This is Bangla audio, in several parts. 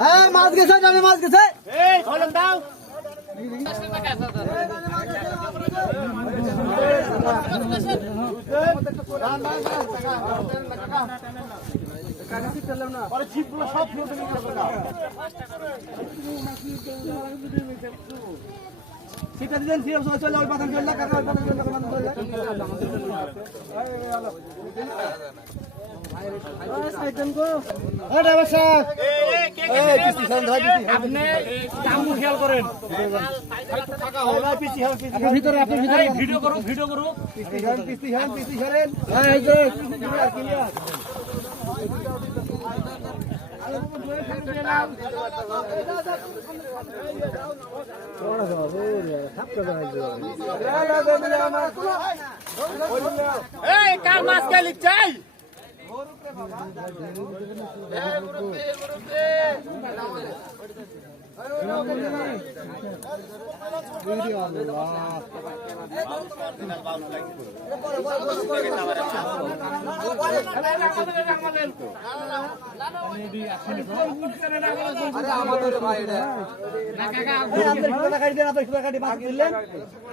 হ্যাঁ মাছ গেছে জানে মাছ গেছে দাও সেটা দিলেন চলে ওই পাথর চলে কাকা ওই পাথর চলে ভিডিও করো কার মাছ কে লিখছাই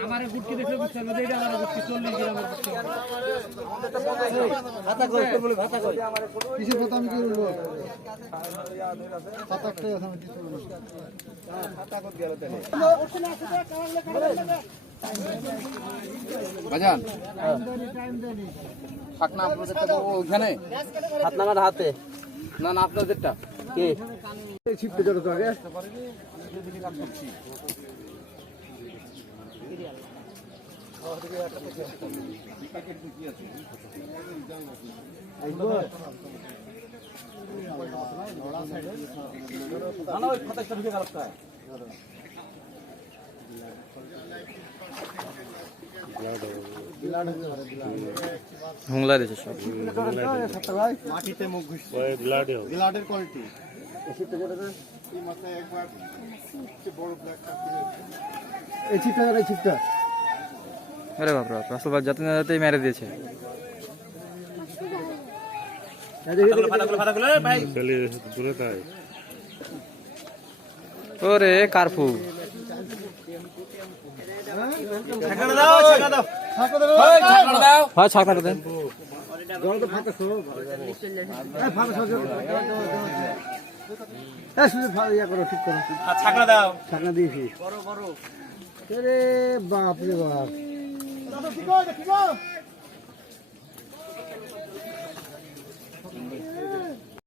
আমার গুটকি দেখলে বুঝতে হবে এটা আমার গুটকি 40 গ্রামের গুটকি ভাতা কই বলে ভাতা কই কিসের কথা আমি কি বলবো ভাতাটাই আছে আমি কিছু বলবো ভাতা কত গেল তাহলে বাজান টাইম দেনি ফাকনা আপনাদেরটা তো ওখানে ফাকনা আমার হাতে না না আপনাদেরটা কে এই ছিপতে জড়ো তো আগে যদি কাজ করছি বাংলাদেশে সব মাটিতে মুখ ঘুষছে ব্লাডের কোয়ালিটি এই মাথায় একবার বড় ব্ল্যাক এই ছিপটা আরে বাপ রে রাসূল ভাই যাতে না যাতেই মেরে দিয়েছে ওরে কারফু ছাকড়া দাও হ্যাঁ ছাকড়া দেন জল তো ফাঁকা সব এই ফাঁকা সব এই শুধু ইয়া করো ঠিক করো ছাকড়া দাও ছাকড়া দিয়েছি বড় আরে বাপ রে বাপ ঠিক আছে